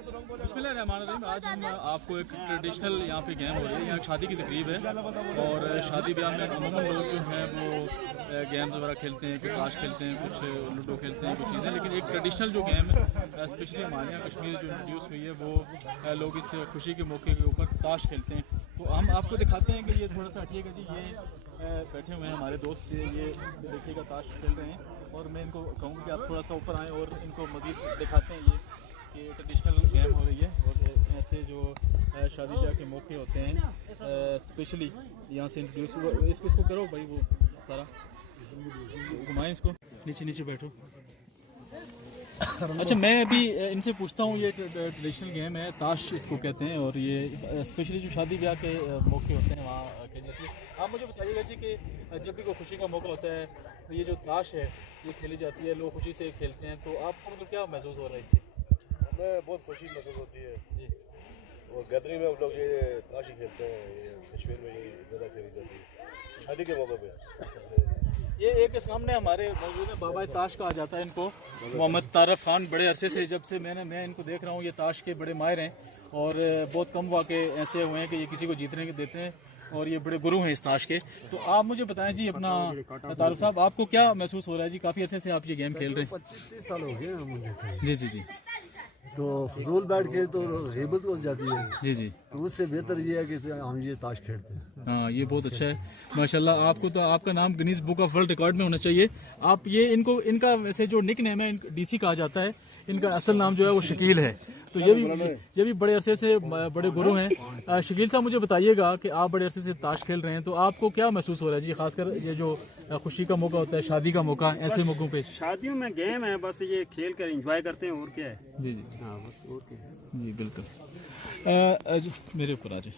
बिस्मिल्लाहिर्रहमानिर्रहीम। आज हम आपको एक ट्रेडिशनल यहाँ पे गेम हो रही है। यहाँ शादी की तकरीब है और शादी ब्याह में अमूमन लोग जो हैं वो गेम्स वगैरह खेलते हैं, कुछ ताश खेलते हैं, कुछ लूडो खेलते हैं, कुछ चीज़ें। लेकिन एक ट्रेडिशनल जो गेम है स्पेशली हमारे यहाँ कश्मीर जो इंट्रोड्यूस हुई है वो लोग इस खुशी के मौके के ऊपर ताश खेलते हैं। तो हम आपको दिखाते हैं कि ये थोड़ा सा हटिएगा जी, ये बैठे हुए हैं हमारे दोस्त, ये देखिएगा ताश खेल रहे हैं। और मैं इनको कहूँगा कि आप थोड़ा सा ऊपर आएँ और इनको मज़ीद दिखाते हैं ये ट्रेडिशनल गेम हो रही है। और ऐसे जो शादी ब्याह के मौके होते हैं स्पेशली यहाँ से इंट्रोड्यूस हुआ। इसको करो भाई, वो सारा घुमाएं, इसको नीचे नीचे बैठो। अच्छा, मैं अभी इनसे पूछता हूँ, ये ट्रेडिशनल गेम है, ताश इसको कहते हैं, और ये स्पेशली जो शादी ब्याह के मौके होते हैं वहाँ खेली जाती है। आप मुझे बताइएगा जी कि जब भी कोई खुशी का मौका होता है तो ये जो ताश है ये खेली जाती है, लोग खुशी से खेलते हैं, तो आपको मतलब क्या महसूस हो रहा है इससे? हमें बहुत खुशी महसूस होती है जी। और गैदरिंग में हम लोग ये ताश ही खेलते हैं, ये कश्मीर में ये ज़्यादा खेली जाती है शादी के मौके पे। ये एक सामने हमारे मौजूद है, बाबा ताश कहा जाता है इनको, मोहम्मद तारफ खान। बड़े अरसे से जब से मैं इनको देख रहा हूँ, ये ताश के बड़े माहिर हैं और बहुत कम वाक़े ऐसे हुए हैं कि ये किसी को जीतने के देते हैं, और ये बड़े गुरु हैं इस ताश के। तो आप मुझे बताएं जी, अपना तारफ साहब, आपको क्या महसूस हो रहा है जी? काफ़ी अरसे से आप ये गेम खेल रहे हैं। 25-30 साल हो गए मुझे। जी जी जी तो फजूल बैठ के तो ग़ीबत हो जाती है जी जी। तो उससे बेहतर ये है कि हम ये ताश खेलते हैं। हाँ, ये बहुत अच्छा है माशाल्लाह। आपको तो आपका नाम Guinness book of world record में होना चाहिए। आप ये इनका वैसे जो निक नेम है डीसी कहा जाता है, इनका असल नाम जो है वो शकील है। तो ये भी बड़े अरसे से बड़े गुरु हैं। शकील साहब, मुझे बताइएगा कि आप बड़े अरसे से ताश खेल रहे हैं, तो आपको क्या महसूस हो रहा है जी, खासकर ये जो खुशी का मौका होता है, शादी का मौका, ऐसे मौकों पे? शादियों में गेम है, बस ये खेल कर एंजॉय करते हैं, और क्या है। जी जी हाँ, बस और क्या है। जी बिल्कुल। मेरे ऊपर आ जाए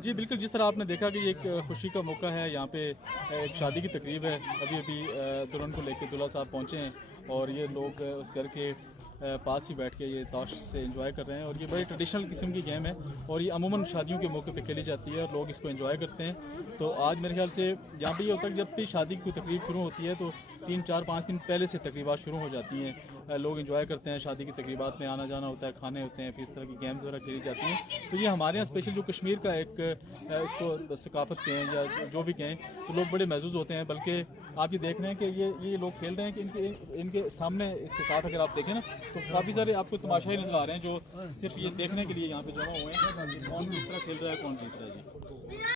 जी। बिल्कुल, जिस तरह आपने देखा कि ये एक खुशी का मौका है, यहाँ पे एक शादी की तकरीब है। अभी दुल्हन को लेके दूल्हा साहब पहुँचे हैं और ये लोग उस घर के पास ही बैठ के ये ताश से एंजॉय कर रहे हैं। और ये बड़ी ट्रेडिशनल किस्म की गेम है और ये अमूमन शादियों के मौके पे खेली जाती है और लोग इसको एंजॉय करते हैं। तो आज मेरे ख्याल से यहाँ पे ये होता है कि जब भी शादी की तकरीब शुरू होती है तो 3-4-5 दिन पहले से तकरीबात शुरू हो जाती हैं। लोग एंजॉय करते हैं, शादी की तकरीबात में आना जाना होता है, खाने होते हैं, फिर इस तरह की गेम्स वगैरह खेली जाती हैं। तो ये हमारे यहाँ स्पेशल जो कश्मीर का एक इसको सकाफत कहें या जो भी कहें, तो लोग बड़े महसूस होते हैं। बल्कि आप ये देख रहे हैं कि ये लोग खेल रहे हैं कि इनके सामने, इसके साथ अगर आप देखें ना, तो काफ़ी सारे आपको तमाशाई नजर आ रहे हैं जो सिर्फ ये देखने के लिए यहाँ पे जमा हुए हैं कौन किस तरह खेल रहा है, कौन जीत रहा है जी।